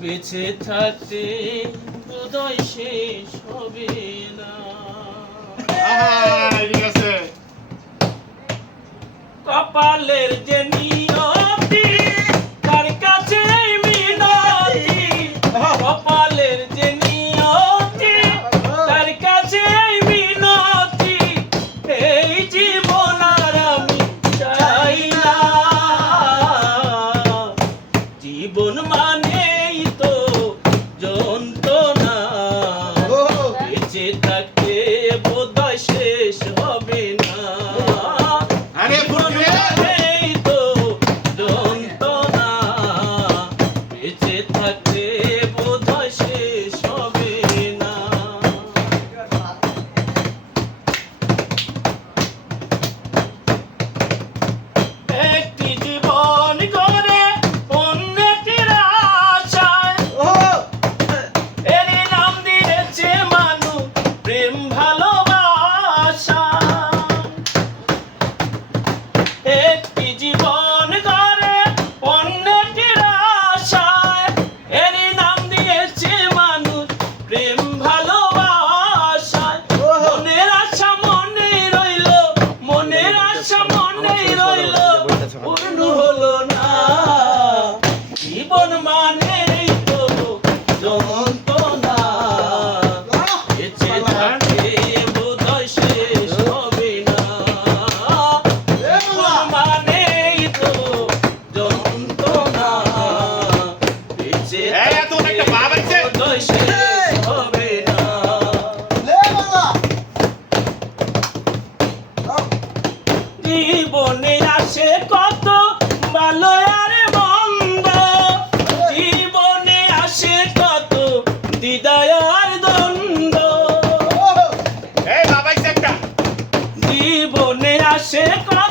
বেঁচে থাকতে বোধহয় শেষ হবে না। কপালের যে নিয়তি তার কাছে মিনতি, কপালের যে নিয়তি তার কাছে মিনতি, এই জীবন আর আমি চাই না। জীবন মানেই তো যন্ত্রণা, বেঁচে থাকতে বোধহয় শেষ হবে না। জীবন মানেই তো যন্ত্রণা, বেঁচে থাকতে বোধহয় শেষ হবে না। একটি জীবন গড়ে অন্যটির আশায়, এরই নাম দিয়েছে মানুষ প্রেম ভালোবাসা। একটি জীবন গড়ে অন্যটির আশায়, এরই নাম দিয়েছে মানুষ প্রেম ভালোবাসা। মনের আশা মনেই রইল, মনের আশা মনেই রইল, পূর্ণ হলো না। জীবন মানেই তো যন্ত্রণা, বেঁচে থাকতে বোধহয় শেষ হবে না। জীবন মানেই তো যন্ত্রণা, বেঁচে থাকতে বোধহয় শেষ হবে না। জীবনে আসে কত ভালো আর মন্দ, জীবনে আসে কত দ্বিধায় আর দ্বন্দ্ব, জীবনে আসে কত